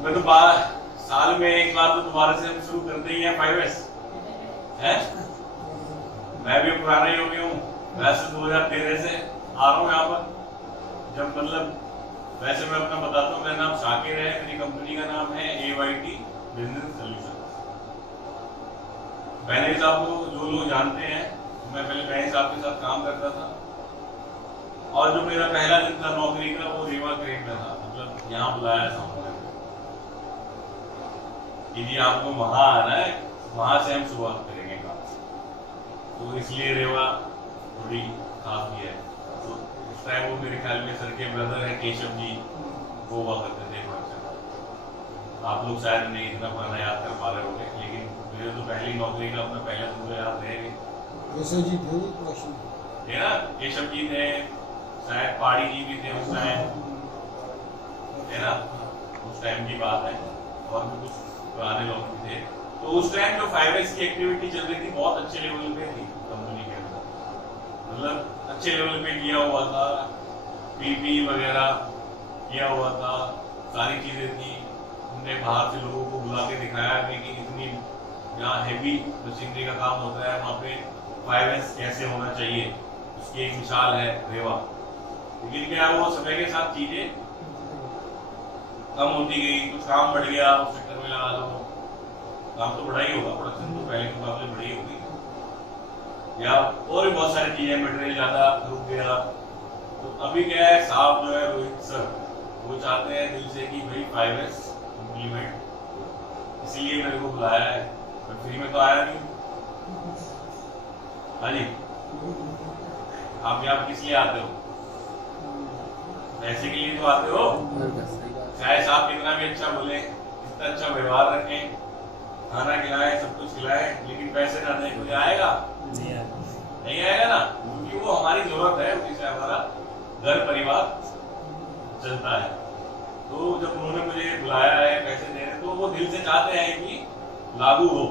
मैं तो साल में एक बार तो दोबारा से हम शुरू करते ही हैं 5S है। मैं भी पुराना ही हो गया हूँ, वैसे 2013 से आ रहा हूँ यहाँ पर। जब मतलब वैसे मैं अपना बताता हूँ, मेरा नाम शाकिर है, मेरी कंपनी का नाम है AYT बिजनेस सोल्यूशन। मैंने साहब को जो लोग जानते हैं, मैं पहले मैंने साहब के साथ काम करता था, और जो मेरा पहला दिन था नौकरी का वो रेवा क्रेन में था। मतलब यहाँ बुलाया था कि जी आपको वहां आना है, वहां से हम शुरुआत करेंगे काम। तो इसलिए रेवा थोड़ी खास भी है। तो उस टाइम वो मेरे ख्याल में सर के ब्रदर है केशव जी, वो हुआ करते थे। आप लोग शायद नहीं इतना पुराना याद कर पा रहे होंगे, लेकिन मेरे तो पहली नौकरी का अपना पहला दिन याद रहेगा। केशव जी थे ना, केशव जी थे, शायद पहाड़ी जी भी थे उस टाइम, है ना, उस टाइम की बात है। और भी कुछ पुराने लोग भी थे। तो उस टाइम जो 5S की एक्टिविटी चल रही थी बहुत अच्छे लेवल पे थी कंपनी के अंदर, मतलब अच्छे लेवल पे किया हुआ था। PP वगैरह किया हुआ था, सारी चीजें थी। हमने बाहर से लोगों को बुला के दिखाया कि इतनी यहाँ हेवी मशीनरी का काम होता है, वहाँ पे 5S कैसे होना चाहिए, उसकी एक मिसाल है रेवा। लेकिन क्या वो समय के साथ चीजें कम होती गई, कुछ काम बढ़ गया, उस चक्कर में लगा लो काम तो बढ़ा ही होगा, प्रोडक्शन तो पहले के मुकाबले बढ़ी होगी, या और भी बहुत सारी चीजें, मटेरियल ज्यादा रुक गया। तो अभी क्या है, साहब जो है रोहित सर, वो चाहते हैं दिल से कि भाई 5S इम्प्लीमेंट, इसीलिए मेरे को बुलाया है। मैं फ्री में तो आया नहीं। हाँ जी, आप यहाँ किस लिए आते हो? पैसे के लिए तो आते हो। चाहे साहब कितना भी अच्छा बोले, इतना अच्छा व्यवहार रखें, खाना खिलाए, सब कुछ खिलाए, लेकिन पैसे ना दें, कोई आएगा? नहीं आएगा ना, क्योंकि वो हमारी जरूरत है, उसी से हमारा घर परिवार चलता है। तो जब उन्होंने मुझे बुलाया है पैसे देने, तो वो दिल से चाहते हैं कि लागू हो,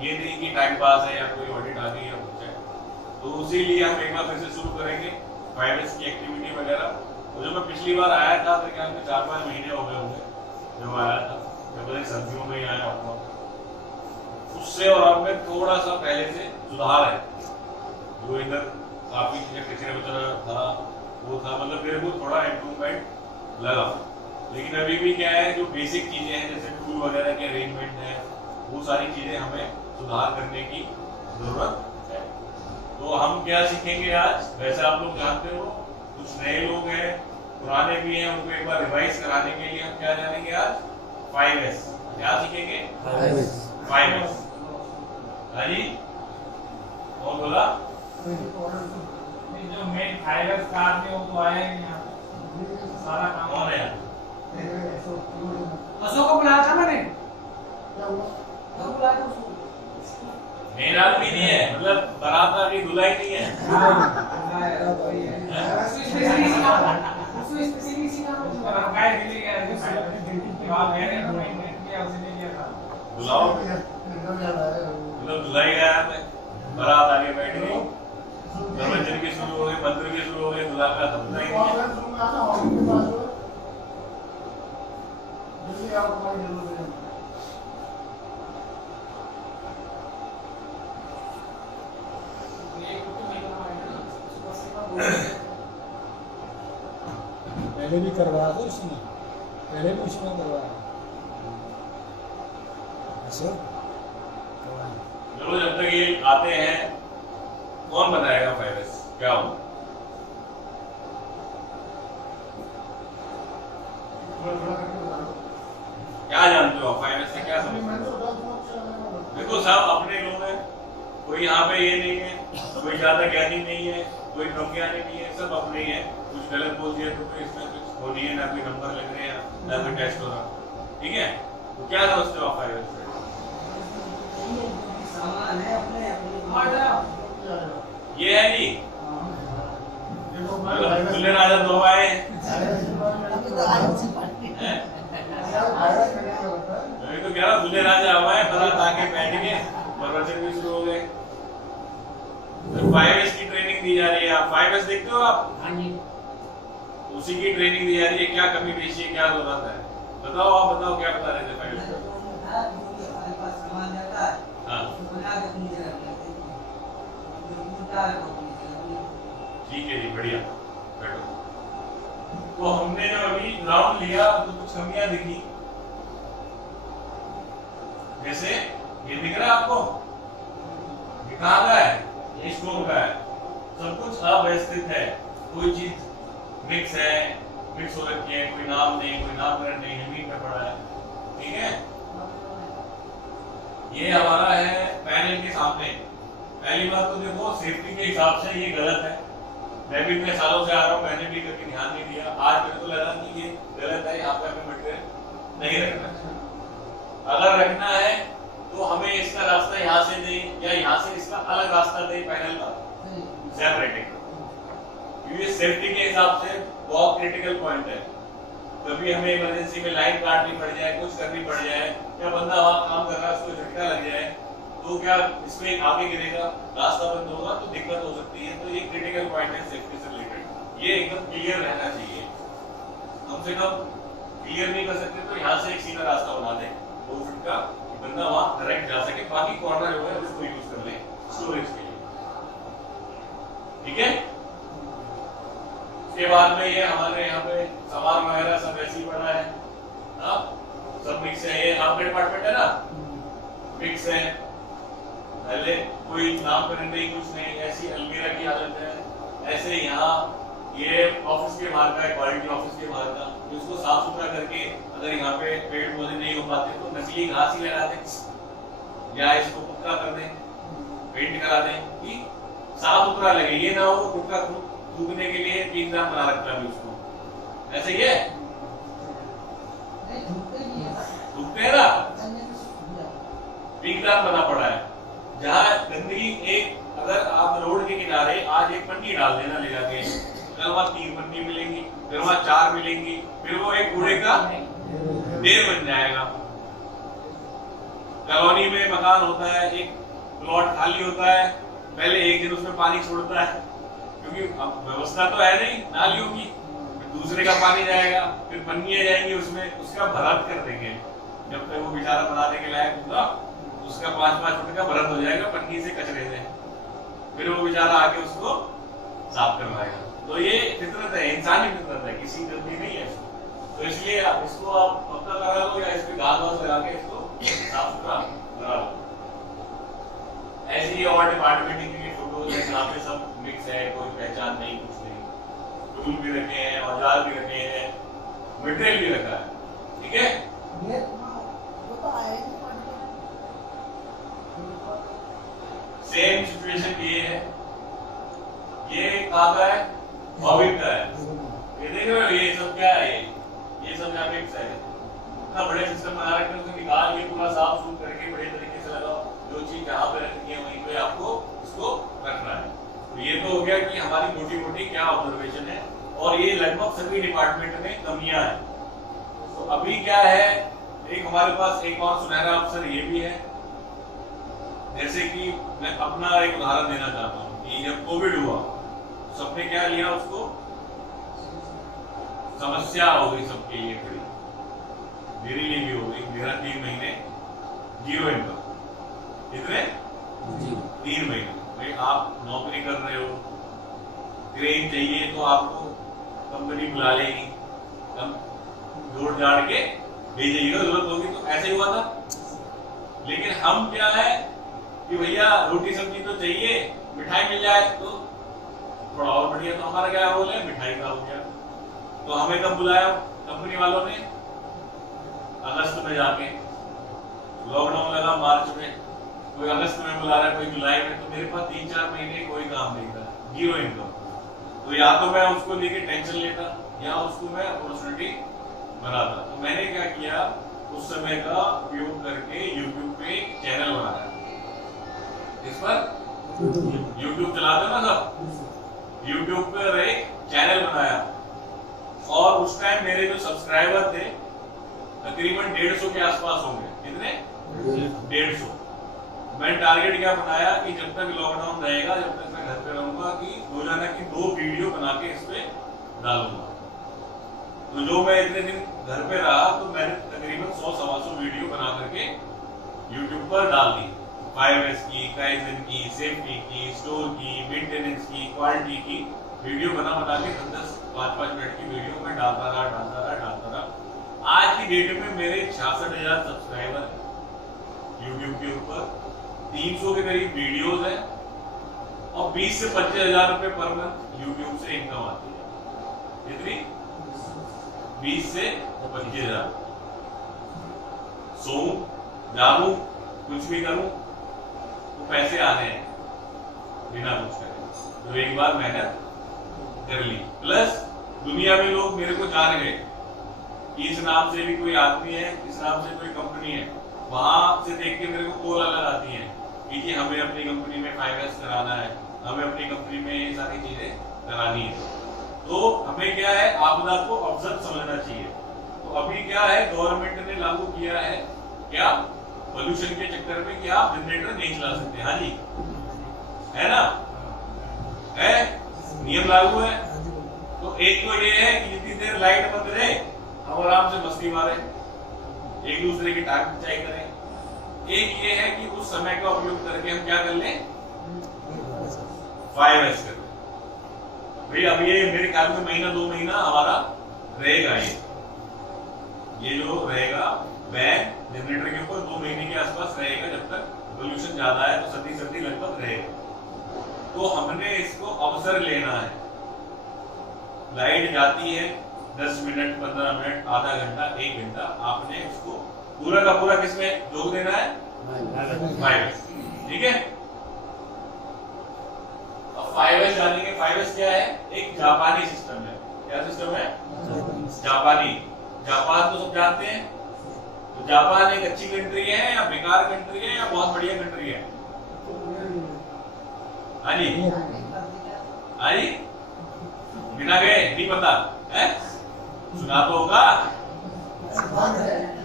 ये नहीं कि टाइम पास है या कोई ऑडिट आ गई या कुछ है। तो इसीलिए हम एक बार फिर से शुरू करेंगे 5S की एक्टिविटी वगैरह। तो जब मैं पिछली बार आया था तो क्या 4-5 महीने हो गए होंगे जब आया था, जब सर्दियों में ही आया हुआ, उससे और अब में थोड़ा सा पहले से सुधार है। जो इधर काफी चीजें कचरे वचरा था वो था, मतलब मेरे को थोड़ा इम्प्रूवमेंट लगा। लेकिन अभी भी क्या है, जो बेसिक चीजें हैं जैसे टूल वगैरह के अरेंजमेंट है, वो सारी चीजें हमें सुधार करने की जरूरत है। तो हम क्या सीखेंगे आज, वैसे आप लोग जानते हो, कुछ नए लोग हैं, पुराने भी हैं, उनको एक बार रिवाइज कराने के लिए हम क्या जानेंगे आज, 5S। क्या सीखेंगे? 5S। हाँ जी, कौन बोला? जो मेन 5S का आदमी वो तो आया ही यहाँ, सारा काम कौन है? अशोक को बुलाया था मैंने। मेन आदमी नहीं है, मतलब बारात आदमी दूल्हा ही नहीं है। बुलाओ, मतलब दूल्हा ही गया है, बारात आगे बैठ गई, प्रवचन के शुरू हो गए, मंत्र के शुरू हो गए, दूल्हा का समझना ही नहीं है। पहले भी करवाया था उसने, पहले भी उसने करवाया ऐसा। चलो जब तक ये आते हैं, कौन बताएगा 5S क्या हो? क्या जानते हो 5S से क्या समझते हो? देखो साहब, अपने लोग हैं, कोई यहाँ पे ये नहीं है, कोई ज्यादा ज्ञानी नहीं है, कोई कम ज्ञानी नहीं है, सब अपने ही है। कुछ गलत बोल दिया तो कोई इसमें कुछ हो नहीं है, ना कोई नंबर लग रहे हैं, ना कोई टेस्ट हो रहा, ठीक है? तो क्या समझते हो आप 5S से? ये है जी, दूल्हे राजा दो आए हैं, तो कह रहा दूल्हे राजा हवाए, बारात आके बैठ गए, प्रवचन भी शुरू हो गए। 5S की ट्रेनिंग दी जा रही है। आप 5S देखते हो आप? उसी की ट्रेनिंग दी जा रही है। क्या कमी पेशी है, क्या जरूरत है बताओ, आप बताओ क्या बता रहे थे पहले? हाँ ठीक है जी, बढ़िया, बैठो। तो हमने जब अभी राउंड लिया तो कुछ कमियां दिखी, जैसे ये दिख रहा है आपको, ये कहाँ का है? ये स्टोन का है। सब कुछ अव्यवस्थित है, कोई चीज मिक्स है, मिक्स हो रखी है, कोई नाम नहीं, कोई नामकरण नहीं, जमीन पे पड़ा है, ठीक है। ये हमारा है पैनल के सामने। पहली बात तो देखो, सेफ्टी के हिसाब से ये गलत है। मैं भी इतने सालों से आ रहा हूँ, मैंने भी कभी ध्यान नहीं दिया। आज मेरे को लगा कि ये गलत है, यहाँ पे हमें मटेरियल नहीं रखना। अगर रखना है तो हमें इसका रास्ता यहाँ से दे, या यहाँ से इसका अलग रास्ता दे, पैनल का सेपरेटिंग, क्योंकि सेफ्टी के हिसाब से बहुत क्रिटिकल पॉइंट है। कभी हमें इमरजेंसी में लाइन काटनी पड़ जाए, कुछ करनी पड़ जाए, या बंदा वहां काम कर रहा है उसको झटका लग जाए, तो क्या इसमें आगे गिरेगा, रास्ता बंद होगा, तो दिक्कत हो सकती है। तो ये क्रिटिकल पॉइंट है सेफ्टी से रिलेटेड, ये एकदम क्लियर रहना चाहिए। कम से कम क्लियर नहीं कर सकते तो यहाँ से एक सीधा रास्ता बना दें 2 फीट का, बंदा वहां डायरेक्ट जा सके, बाकी कॉर्नर जो है उसको यूज कर ले स्टोरेज के लिए, ठीक है। उसके बाद में ये हमारे यहाँ पे सामान वगैरह सब ऐसे ही पड़ा है, सब मिक्स है। ये आपका डिपार्टमेंट है ना, मिक्स है, पहले कोई नामकरण नहीं, कुछ नहीं, ऐसी अलमीरा की हालत है। ऐसे यहाँ ये ऑफिस के बाहर का है, क्वालिटी ऑफिस के बाहर का, इसको साफ सुथरा करके अगर यहाँ पे पेड़ पौधे नहीं हो पाते तो नकली घास ही लगा दें, या इसको पक्का कर दें, पेंट करा दें कि साफ सुथरा लगे। ये ना हो तो गुटका थूकने के लिए 3 ग्राम बना रखता है उसको, ऐसे ही है, थूकते हैं ना, 3 ग्राम बना पड़ा है। जहाँ गंदगी, एक अगर आप रोड के किनारे आज एक पन्नी डाल देना ले जाके, कल वहां 3 पन्नी मिलेंगी, फिर वहां 4 मिलेंगी, फिर वो एक कूड़े का ढेर बन जाएगा। कॉलोनी में मकान होता है, एक प्लॉट खाली होता है, पहले एक दिन उसमें पानी छोड़ता है, क्योंकि अब व्यवस्था तो है नहीं नालियों की, फिर दूसरे का पानी जाएगा, फिर पन्नियां जाएंगी उसमें, उसका भरत कर देंगे। जब तक वो बेचारा बनाने के लायक होगा, उसका 5-5 फुट का भरत हो जाएगा पन्नी से, कचरे से, फिर वो बेचारा आके उसको साफ करवाएगा। तो ये फितरत है, इंसानी फितरत है, किसी गलती नहीं है। तो इसलिए इसको आप पक्का करा लो, या इस पे घास वास लगा के इसको साफ सुथरा करा लो। ऐसे ही और डिपार्टमेंट की फोटोज है जहाँ पे सब मिक्स है, कोई पहचान नहीं, कुछ नहीं। टूल भी रखे हैं, औजार भी रखे हैं, मटेरियल भी रखा है, ठीक है। सेम सिचुएशन ये है, ये कहाँ का है, ऑबिट का है। ये देख रहे हो, ये सब क्या है, ये सब यहाँ मिक्स है। इतना बड़े सिस्टम बना रखे हैं, उसको निकाल के पूरा साफ सुथ करके बड़े तरीके से लगाओ। जो चीज जहाँ पे रखनी है वहीं पे आपको इसको रखना है। तो ये तो हो गया कि हमारी मोटी मोटी क्या ऑब्जर्वेशन है, और ये लगभग सभी डिपार्टमेंट में कमियां हैं। तो अभी क्या है, एक हमारे पास एक और सुनहरा अवसर ये भी है, जैसे कि मैं अपना एक उदाहरण देना चाहता हूँ कि जब कोविड हुआ, सबने क्या लिया, उसको समस्या हो गई सबके लिए बड़ी, मेरे लिए भी हो गई। मेरा 3 महीने 0 इनकम, कितने 3 महीने। भाई आप नौकरी कर रहे हो, ट्रेन चाहिए तो आपको कंपनी बुला लेगी, जोड़ जाड़ के भेजेगी, जरूरत होगी तो। ऐसे ही हुआ था। लेकिन हम क्या है कि भैया रोटी सब्जी तो चाहिए, मिठाई मिल जाए तो थोड़ा और बढ़िया। तो हमारा क्या रोल है, मिठाई का हो गया। तो हमें कब बुलाया कंपनी वालों ने, अगस्त में जाके। लॉकडाउन लगा मार्च में, कोई अगस्त में बुला रहा है, कोई जुलाई में। तो मेरे पास 3-4 महीने कोई काम नहीं था, 0 इनकम। तो या तो मैं उसको लेके टेंशन लेता, या उसको मैं अपॉर्चुनिटी बनाता। तो मैंने क्या किया, उस समय का उपयोग करके यूट्यूब पे चैनल बनाया। इस पर यूट्यूब चलाते ना सब, यूट्यूब पर एक चैनल बनाया। और उस टाइम मेरे जो सब्सक्राइबर थे तकरीबन 150 के आसपास होंगे। कितने? 150। मैंने टारगेट क्या बनाया कि जब तक लॉकडाउन रहेगा, जब तक मैं घर पे रहूंगा, कि रोजाना की 2 वीडियो बना के इस पे डालूंगा। तो जो मैं इतने दिन घर पे रहा तो मैंने तकरीबन 100-125 वीडियो बना करके YouTube पर डाल दी। 5S की, काइजन की, सेफ्टी की, स्टोर की, मेंटेनेंस की, क्वालिटी की वीडियो बना के 10-5 मिनट की वीडियो में डालता रहा। आज की डेट में मेरे 66,000 सब्सक्राइबर हैं YouTube के ऊपर, 300 के करीब वीडियोस हैं और 20 से 25,000 रुपए पर मंथ YouTube से इनकम आती है। कितनी? 20 से 25,000। सोऊं, जागूं, कुछ भी करूं तो पैसे आने हैं बिना कुछ करे, तो एक बार मेहनत कर ली। प्लस दुनिया में लोग मेरे को जान गए कि इस नाम से भी कोई आदमी है, इस नाम से कोई कंपनी है, वहां से देख के मेरे को कॉल लगाती है कि जी हमें अपनी कंपनी में 5S कराना है, हमें अपनी कंपनी में ये सारी चीजें करानी है। तो हमें क्या है, आपदा को अवसर समझना चाहिए। तो अभी क्या है, गवर्नमेंट ने लागू किया है क्या, पोल्यूशन के चक्कर में क्या आप जनरेटर नहीं चला सकते। हाँ जी, है ना, है नियम लागू है। तो एक तो ये है कि जितनी देर लाइट बंद रहे हम आराम से मस्ती मारे, एक दूसरे की टांग खिंचाई करें। एक ये है कि उस समय का उपयोग करके हम क्या कर लें, 5S कर लें। भाई अब ये मेरे ख्याल में महीना 2 महीना हमारा रहेगा, ये जो रहेगा बैन जनरेटर के ऊपर 2 महीने के आसपास रहेगा, जब तक पोल्यूशन ज्यादा है तो सर्दी लगभग रहेगा। तो हमने इसको अवसर लेना है। लाइट जाती है 10 मिनट, 15 मिनट, आधा घंटा, 1 घंटा, आपने इसको पूरा का पूरा किसमें जोड़ देना है, 5S। ठीक है, 5S जानेंगे। 5S क्या है, एक जापानी सिस्टम है। क्या सिस्टम है, जापानी। जापान तो सब जानते हैं। तो जापान एक अच्छी कंट्री है या बेकार कंट्री है या बहुत बढ़िया कंट्री है? हाँ जी, हाँ जी, बिना गए नहीं पता है, सुना तो होगा।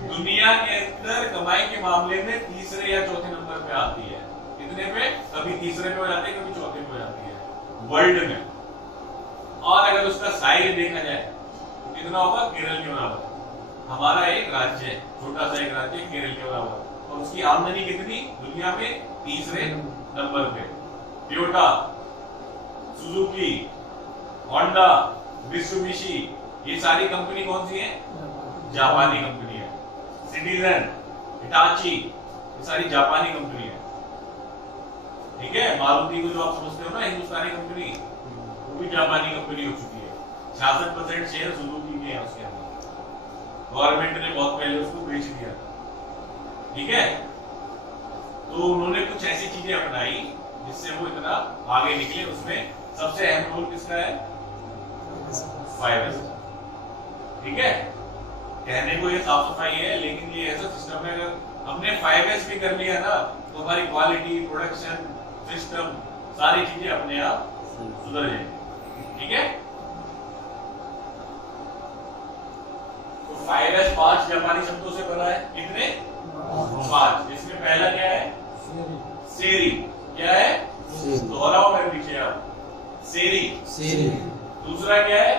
दुनिया के अंदर कमाई के मामले में तीसरे या चौथे नंबर पे आती है। कितने पे? कभी तीसरे पे हो जाती है, कभी चौथे पे हो जाती है वर्ल्ड में। और अगर उसका साइज देखा जाए तो कितना होगा, केरल के बराबर। हमारा एक राज्य है, छोटा सा एक राज्य केरल के बराबर, और उसकी आमदनी कितनी, दुनिया में तीसरे नंबर पे। टोयोटा, सुजुकी, होंडा, मित्सुबिशी, ये सारी कंपनी कौन सी है, जापानी कंपनी है। सिटीजन, हिटाची, ये सारी जापानी कंपनी है। ठीक है, मारुति को जो आप समझते हो ना हिंदुस्तानी कंपनी, वो भी जापानी कंपनी हो चुकी है। 66% शेयर सुजुकी के हैं उसके अंदर। गवर्नमेंट ने बहुत पहले उसको बेच दिया। ठीक है, तो उन्होंने कुछ ऐसी चीजें अपनाई जिससे वो इतना आगे निकले। उसमें सबसे अहम रोल किसका है, 5S। ठीक है, कहने को ये साफ सफाई है, लेकिन ये ऐसा सिस्टम है, अगर हमने 5S भी कर लिया ना तो हमारी क्वालिटी, प्रोडक्शन सिस्टम, सारी चीजें अपने आप सुधर जाएंगी। ठीक है, तो 5S 5 जापानी शब्दों से बना है। कितने? 5। जिसमें पहला क्या है, सेरी। क्या है, दोहराओ मेरे पीछे आप, सेरी। दूसरा क्या है,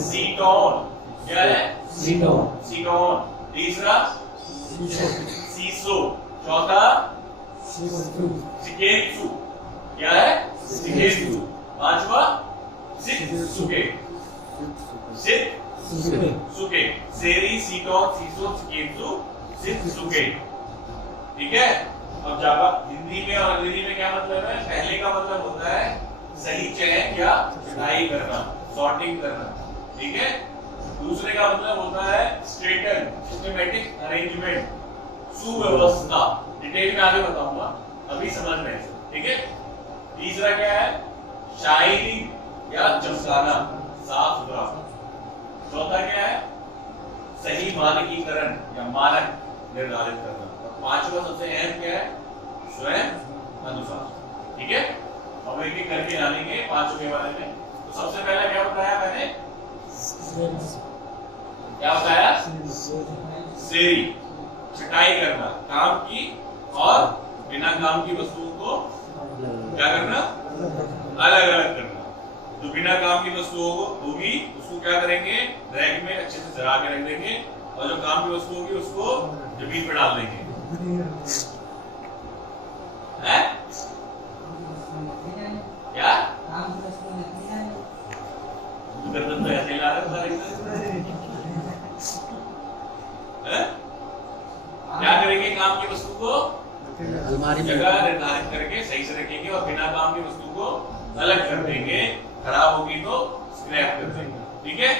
सीटोन। क्या है, सीटोन। तीसरा सीसो। चौथा शिकेत्सु। क्या है, शिकेत्सु। पांचवा शित्सुके। शित्सुके। सेरी, सीटोन, सीसो, शिकेत्सु, शित्सुके। ठीक है, अब जापान हिंदी में और अंग्रेजी में क्या मतलब है? पहले का मतलब होता है सही चयन या चुनाई करना, सॉर्टिंग करना। ठीक है, दूसरे का मतलब होता है स्ट्रेटन, सिस्टमैटिक अरेंजमेंट, सुव्यवस्था। डिटेल में आगे बताऊंगा, अभी समझ में है। ठीक है, तीसरा क्या है, शाइनिंग या चमकाना, साफ सुथरा। चौथा क्या है, सही मानकीकरण या मानक निर्धारित करना। और पांचवा सबसे अहम क्या है, स्वयं अनुशासन। ठीक है, अब एक एक करके जानेंगे पांचों के बारे में। तो सबसे पहला क्या बताया मैंने, क्या बताया, सेरी, छटाई करना, काम की और बिना काम की वस्तुओं को क्या करना, अलग अलग करना। जो बिना काम की वस्तुओं को होगी उसको क्या करेंगे, रैक में अच्छे से जरा के रख देंगे और जो काम की वस्तु होगी उसको जमीन पे डाल देंगे। है? क्या? गर्दन तो ऐसे ला रहे हैं? क्या करेंगे, काम की वस्तु को जगह निर्धारित करके सही से रखेंगे और बिना काम की वस्तु को अलग कर देंगे, खराब होगी तो स्क्रैप कर देंगे। ठीक है,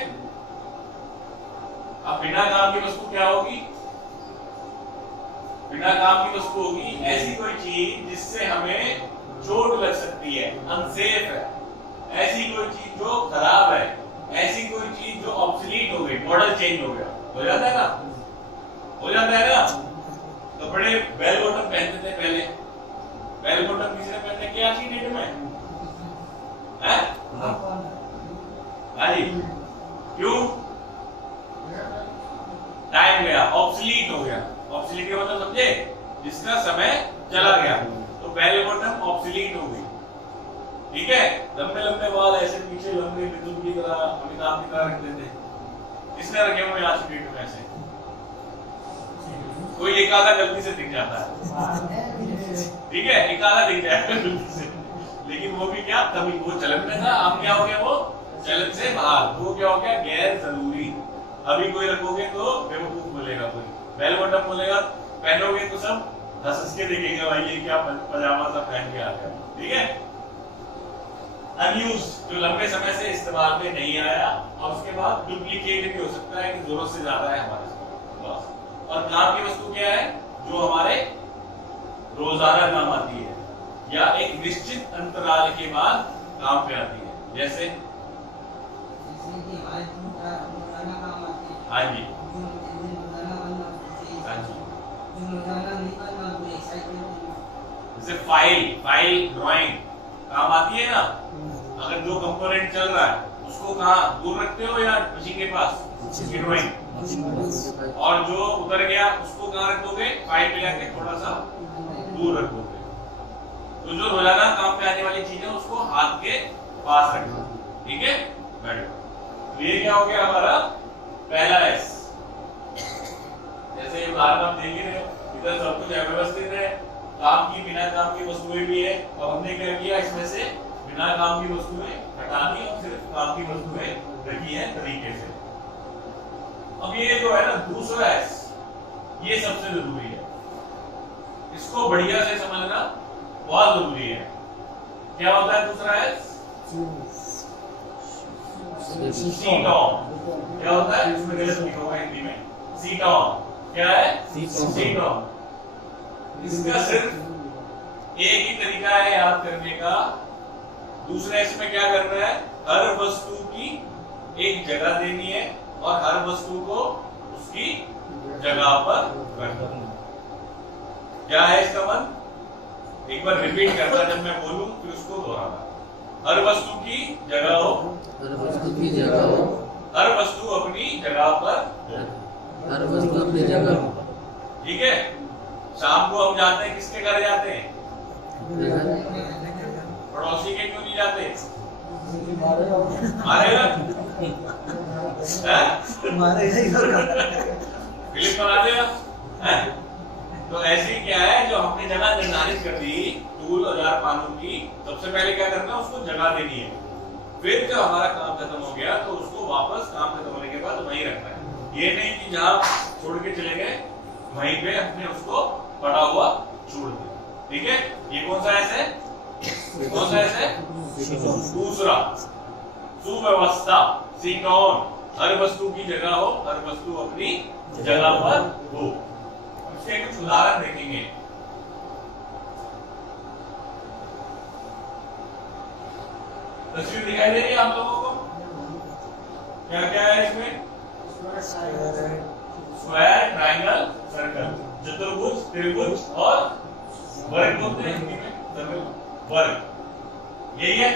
अब बिना काम की वस्तु क्या होगी, बिना काम की वस्तु होगी ऐसी कोई चीज जिससे हमें चोट लग सकती है, अनसेफ है, ऐसी कोई चीज जो खराब है, ऐसी कोई चीज जो ऑब्सोलीट हो गई, मॉडल चेंज हो गया, हो जाता है ना, हो जाता है ना। कपड़े बेल बॉटम पहनते थे पहले, बेल बॉटम किसी ने पहनने की आज की डेट में है? हाँ जी, क्यों? टाइम गया, ऑब्सोलीट हो गया। ऑब्सोलीट का मतलब समझे, जिसका समय चला गया, तो बेल बॉटम ऑब्सोलीट हो गई। ठीक है, लंबे लंबे बाल ऐसे पीछे लंबे बिंदु की तरह, अमिताभ की तरह रखते थे, किसने रखे हुए आज की डेट में ऐसे? कोई एक आधा गलती से दिख जाता है, ठीक है, एक आधा दिख जाएगा गलती से, लेकिन वो भी क्या, तभी वो चलन में था, अब क्या हो गया, वो चलन से बाहर, वो क्या हो गया, गैर जरूरी। अभी कोई रखोगे तो बेवकूफ बोलेगा, कोई बेल बॉटम बोलेगा, पहनोगे तो सब हंस के देखेंगे, भाई ये क्या पजामा सा पहन के आ गया। ठीक है, अनयूज, जो लंबे समय से इस्तेमाल में नहीं आया, और उसके बाद डुप्लीकेट भी हो सकता है कि जरूरत से ज्यादा है हमारे पास। और काम की वस्तु क्या है, जो हमारे रोजाना काम आती है या एक निश्चित अंतराल के बाद काम पे आती है, जैसे हाँ जी, हाँ जी, जैसे फाइल ड्राइंग काम आती है ना। अगर जो कंपोनेंट चल रहा है उसको कहाँ दूर रखते हो या मशीन के पास, उसकी ड्राइंग, और जो उतर गया उसको कहाँ रख दोगे, फाइल पे जाके थोड़ा सा दूर रखोगे। तो जो रोजाना काम पे आने वाली चीजें उसको हाथ के पास रखो। ठीक है, तो ये क्या हो गया हमारा पहला एस। जैसे उदाहरण आप देख ही रहे हो, इधर सब कुछ अव्यवस्थित है, काम की बिना काम की वस्तुएं भी है, और हमने क्या किया, इसमें से बिना काम की वस्तुएं हटा दी और सिर्फ काम की वस्तुएं रखी है तरीके से। अब ये जो है ना दूसरा एस, ये सबसे जरूरी है, इसको बढ़िया से समझना बहुत जरूरी है। क्या होता है दूसरा एस? Seat on. क्या होता है, इसमें गलत लिखा हुआ है हिंदी में, सीट ऑन। क्या है? Seat on. इसका सिर्फ एक ही तरीका है याद करने का। दूसरे एस में क्या करना है, हर वस्तु की एक जगह देनी है और हर वस्तु को उसकी जगह पर रखना। क्या है इसका मन? एक बार रिपीट करना, जब मैं बोलूं फिर उसको दोहराना। हर वस्तु की जगह हो, हर वस्तु की जगह हो, हर वस्तु अपनी जगह पर हो, हर वस्तु अपनी जगह हो। ठीक है, शाम को हम जाते हैं, किसके घर जाते हैं? पड़ोसी के क्यों नहीं जाते? मारेगा फिलिप बना देगा। तो ऐसे ही क्या है, जो हमने जगह निर्धारित कर दी टूल औजार पानों की, सबसे पहले क्या करना है, उसको जगह देनी है। फिर जब हमारा काम खत्म हो गया तो उसको वापस काम खत्म होने के बाद वहीं रखना है। ये नहीं कि जहां छोड़ के चले गए वहीं पे हमने उसको पड़ा हुआ छोड़ दिया। ठीक है, ये कौन सा ऐसे, कौन सा ऐसे? दूसरा, सुव्यवस्था, सीट ऑन। हर वस्तु की जगह हो, हर वस्तु अपनी जगह पर हो। इसके कुछ उदाहरण देखेंगे। तस्वीर दिखाई दे रही है आप लोगों को? क्या क्या है इसमें? स्क्वायर, ट्रायंगल, सर्कल, चतुर्भुज, त्रिभुज और वर्ग बोलते हैं हिंदी में, वर्ग। यही है।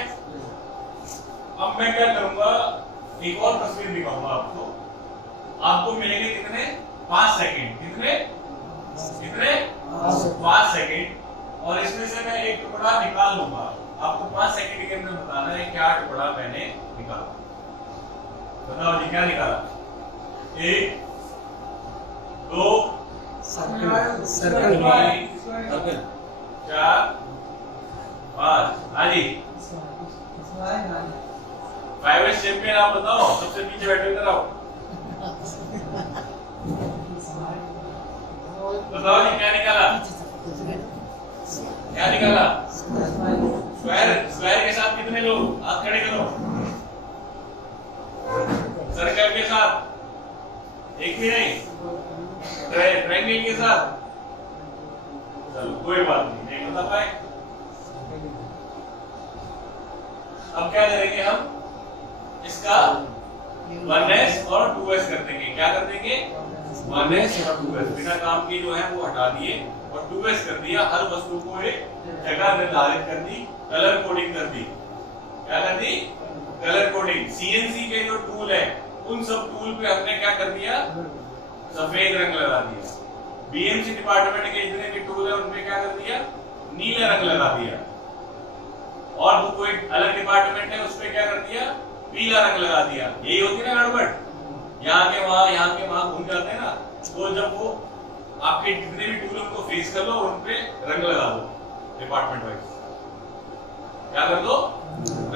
अब मैं क्या करूंगा, एक और तस्वीर दिखाऊंगा आपको। आपको मिलेंगे कितने? 5 सेकंड। कितने? 5 सेकंड। और इसमें से मैं एक टुकड़ा निकाल लूंगा। आपको 5 सेकंड के अंदर बताना है क्या टुकड़ा मैंने निकाला। बताओ जी क्या निकाला? 1 2 सर्कल 3 4 5। हाँ जी 5S चैंपियन आप बताओ, सबसे पीछे बैठे इधर आओ। बताओ जी क्या निकाला? क्या निकाला? स्क्वायर के साथ कितने लोग? हाथ खड़े करो। सर्कल के साथ एक भी नहीं, ट्रायंगल के साथ चलो कोई बात नहीं बता पाए। अब क्या करेंगे हम? इसका 1S और 2S कर देंगे। क्या कर देंगे? 1S और 2S बिना काम के जो है वो हटा दिए और 2S कर दिया। हर वस्तु को एक जगह निर्धारित कर दी, कलर कोडिंग कर दी। क्या कर दी? Colour coding. सीएनसी के जो टूल है उन सब टूल पे हमने क्या कर दिया? सफेद रंग लगा दिया। बीएमसी डिपार्टमेंट के जितने भी टूल है उनपे क्या कर दिया? नीला रंग लगा दिया। और वो कोई अलग डिपार्टमेंट है उसपे क्या कर दिया? पीला रंग लगा दिया। यही होती है ना गड़बड़, यहाँ के वहां घूम जाते हैं ना। तो जब वो आपके जितने भी टूल उनको फेस कर लो और उनपे रंग लगा दो डिपार्टमेंट वाइज। क्या कर दो?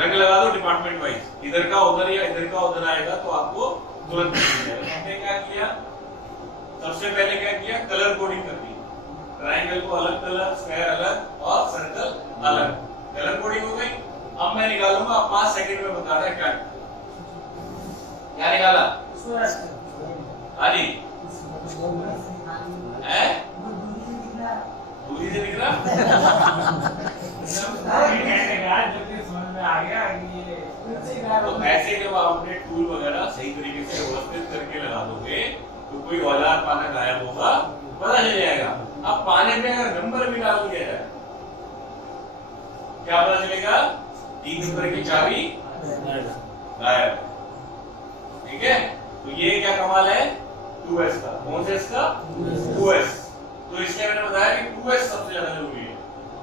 रंग लगा दो डिपार्टमेंट वाइज। इधर का उधर या इधर का उधर आएगा तो आपको तुरंत मिल जाएगा। हमने क्या किया? सबसे पहले क्या किया? कलर कोडिंग कर दी। ट्रायंगल को अलग कलर, स्क्वायर अलग और सर्कल अलग। कलर कोडिंग हो गई। अब मैं निकालूंगा, आप 5 सेकंड में बता रहे क्या क्या निकाला? हाँ जी है दूरी से दिख रहा? तो ऐसे जब आपने टूल वगैरह सही तरीके से व्यवस्थित करके लगा दोगे तो कोई औजार पाना गायब होगा, पता चल जाएगा। अब पाने में अगर नंबर भी डाल दिया जाए क्या पता चलेगा? 3 नंबर की चाबी गायब। ठीक है, तो ये क्या कमाल है? 2S का। कौन से इसका? 2S। तो इसलिए मैंने बताया कि 2S सबसे ज्यादा जरूरी है।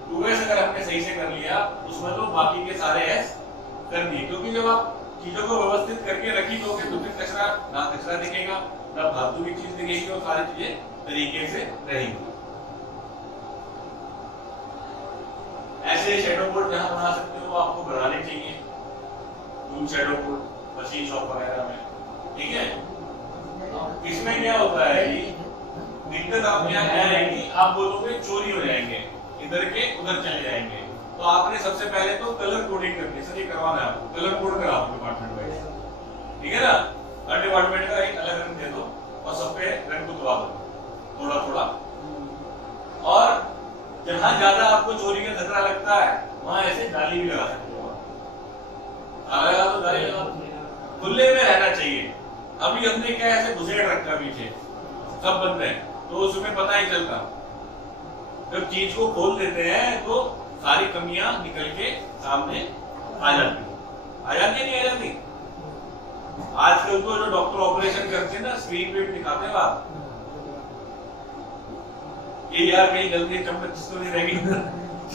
2S अगर हमने सही से कर लिया उसमें तो बाकी के सारे S कर दिए। क्योंकि जब आप चीजों को व्यवस्थित करके रखी दोगे तो फिर कचरा ना कचरा दिखेगा ना फालतू की चीज दिखेगी और सारी चीजें तरीके से रहेंगी। ऐसे शैडो बोर्ड जहां बना सकते हो आपको बनाने चाहिए। Tool shadow board machine shop वगैरह में। ठीक है, इसमें क्या होता है कि दिक्कत आपके यहाँ क्या आएगी? आप बोलोगे चोरी हो जाएंगे, इधर के उधर चले जाएंगे। तो आपने सबसे पहले तो कलर कोडिंग करनी है। सर ये करवाना है आपको, कलर कोड कराओ डिपार्टमेंट वाइज। ठीक है ना? हर डिपार्टमेंट का एक अलग रंग दे दो और सब पे रंग को दबा दो थोड़ा थोड़ा। और जहां ज्यादा आपको चोरी का खतरा लगता है वहां ऐसे जाली भी लगा सकते हो। लगा दो, जाली लगा दो। खुले में रहना चाहिए। अभी हमने क्या ऐसे घुसेड़ रखा पीछे, सब बंद है तो उसमें पता ही चलता। जब चीज को खोल देते हैं तो सारी कमियां निकल के सामने आ जाती है। आ जाती है नहीं आ जाती? आजकल तो जो डॉक्टर ऑपरेशन करते हैं ना स्क्रीन पे भी दिखाते हैं बात ये यार कहीं गलती चम्मच तो नहीं रहेगी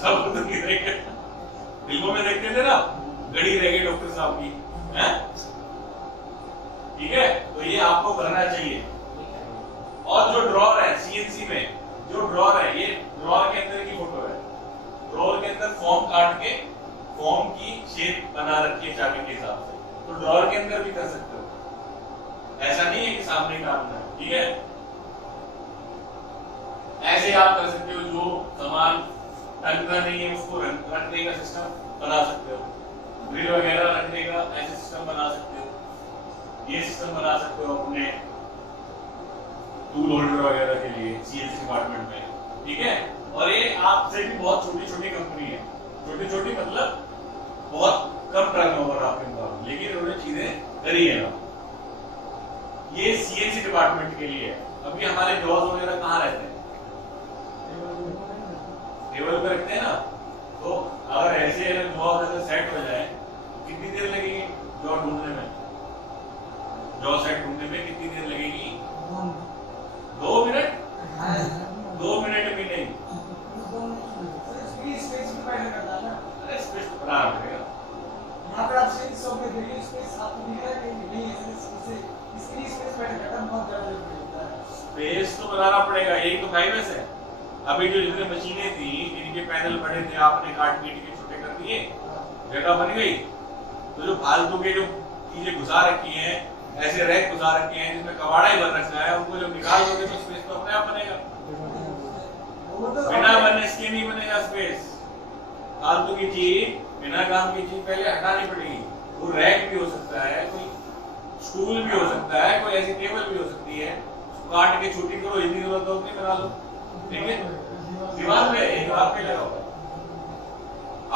सब तो नहीं रहेगी। फिल्मों में देखते थे ना घड़ी रह गई डॉक्टर साहब की है। ठीक है, तो ये आपको करना चाहिए। और जो ड्रॉर है सीएनसी में, जो ड्रॉर है ये ड्रॉर के अंदर की फोटो है। ड्रॉर के अंदर फॉर्म काट के फॉर्म की शेप बना रखी है चाबी के हिसाब से, तो ड्रॉर के अंदर भी कर सकते हो। ऐसा नहीं है कि सामने काम है। ठीक है, ऐसे आप कर सकते हो। जो सामान टंगना नहीं है उसको रखने का सिस्टम बना सकते हो। ग्रिल वगैरह रखने का ऐसे सिस्टम बना सकते हो। ये सिस्टम बना सकते हो अपने टूल होल्डर वगैरह के लिए सीएनसी डिपार्टमेंट में। ठीक है, और ये आपसे भी बहुत छोटी छोटी कंपनी है। छोटी छोटी मतलब बहुत कम टर्नओवर आपके पास, लेकिन उन्होंने चीजें करी है ना। ये सीएनसी डिपार्टमेंट के लिए है। अभी हमारे जॉब्स वगैरह कहाँ रहते हैं? टेबल पे रखते हैं ना। तो अगर ऐसे जॉब अगर सेट हो जाए कितनी देर लगेगी जॉब ढूंढने में? जॉब सेट ढूंढने में कितनी देर लगेगी? 2 मिनट? 2 मिनट भी नहीं। स्पेस बना रखेगा। तो फाइबर्स है। अभी जो जितने मशीनें थी जिनके पैनल बड़े थे आपने काट पीट के छोटे कर दिए, जगह बन गई। तो जो फालतू के जो चीजें घुसा रखी हैं, ऐसे रैक घुसा रखे हैं जिसमें कबाड़ा ही बन रखा है, उनको जब निकाल दोगे तो स्पेस तो अपने आप बनेगा। बिना बनने इसके नहीं बनेगा स्पेस। फालतू की चीज, बिना काम की चीज पहले हटानी पड़ेगी। वो रैक भी हो सकता है, कोई स्टूल भी हो सकता है, कोई ऐसी टेबल भी हो सकती है, काट के छोटी करो, इतनी जरूरत हो उतनी बना लो, ठीक है। दीवार पे एक पे लगाओ।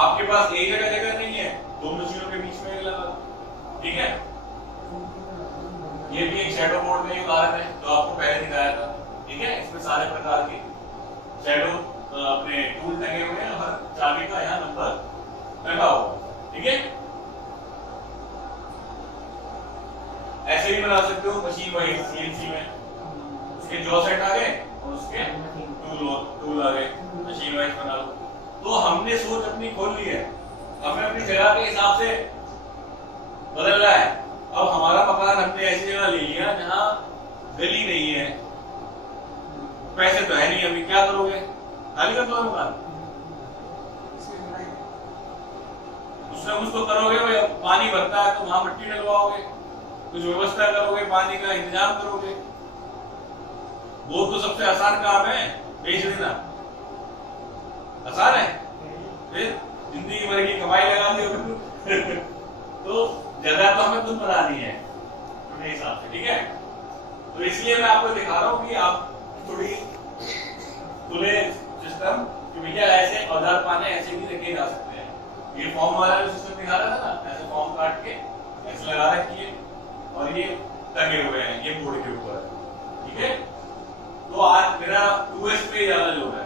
आपके पास एक जगह नहीं है, दो मशीनों के बीच में लगा, ठीक है। ये भी एक शैडो बोर्ड का उदाहरण है जो आपको पहले दिखाया था, ठीक है। इसमें सारे प्रकार के शैडो अपने टूल लगे हुए हैं, हर चाबी का यहाँ नंबर लगा हुआ, ठीक है। ऐसे भी बना सकते हो मशीन वाइज सीएनसी में, उसके जॉ सेट आ गए और उसके टूल आ गए, मशीन वाइज बना लो। तो हमने सोच अपनी खोल ली है, हमें अपनी जगह के हिसाब से बदलना है। अब हमारा मकान हमने ऐसी जगह ले लिया जहां गली नहीं है, पैसे तो है नहीं, अभी क्या करोगे, खाली कर दो मकान। उसमें कुछ तो करोगे, पानी भरता है तो वहां मिट्टी डलवाओगे, कुछ व्यवस्था करोगे, पानी का इंतजाम करोगे। वो तो सबसे आसान काम है, बेच देना आसान है, फिर जिंदगी भर की कमाई लगा दी तो जगह तो हमें खुद बनानी है अपने हिसाब से, ठीक है। तो इसलिए मैं आपको दिखा रहा हूं कि आप थोड़ी खुले सिस्टम कि भैया ऐसे औजार पाने ऐसे भी रखे जा सकते हैं। ये फॉर्म वाला जो सिस्टम दिखा रहा था ना, ऐसे फॉर्म काट के ऐसे लगा रखी है और ये लगे हुए हैं ये बोर्ड के ऊपर, ठीक है। तो आज मेरा 2S पे ज्यादा जो है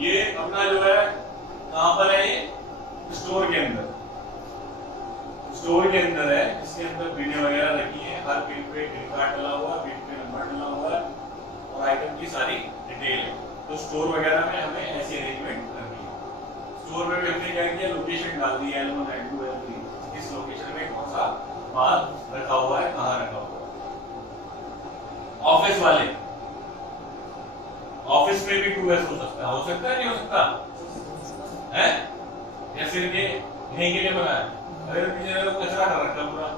ये अपना जो है कहां पर है, ये स्टोर के अंदर है, इसके अंदर वीडियो वगैरह रखी है, हर पिन पे क्रेडिट कार्ड डला हुआ है, पिन पे नंबर डला हुआ है और आइटम की सारी डिटेल है। तो स्टोर वगैरह में हमें ऐसी अरेंजमेंट करनी है। स्टोर में भी हमने क्या किया, लोकेशन डाल दी है, L1 L2 L3, इस लोकेशन में कौन सा माल रखा हुआ है, कहां रखा हुआ है। ऑफिस वाले, ऑफिस में भी 2S हो सकता है नहीं हो सकता है, या सिर्फ ये यहीं के लिए बना है। अरे पीछे कचरा कर रखा पूरा,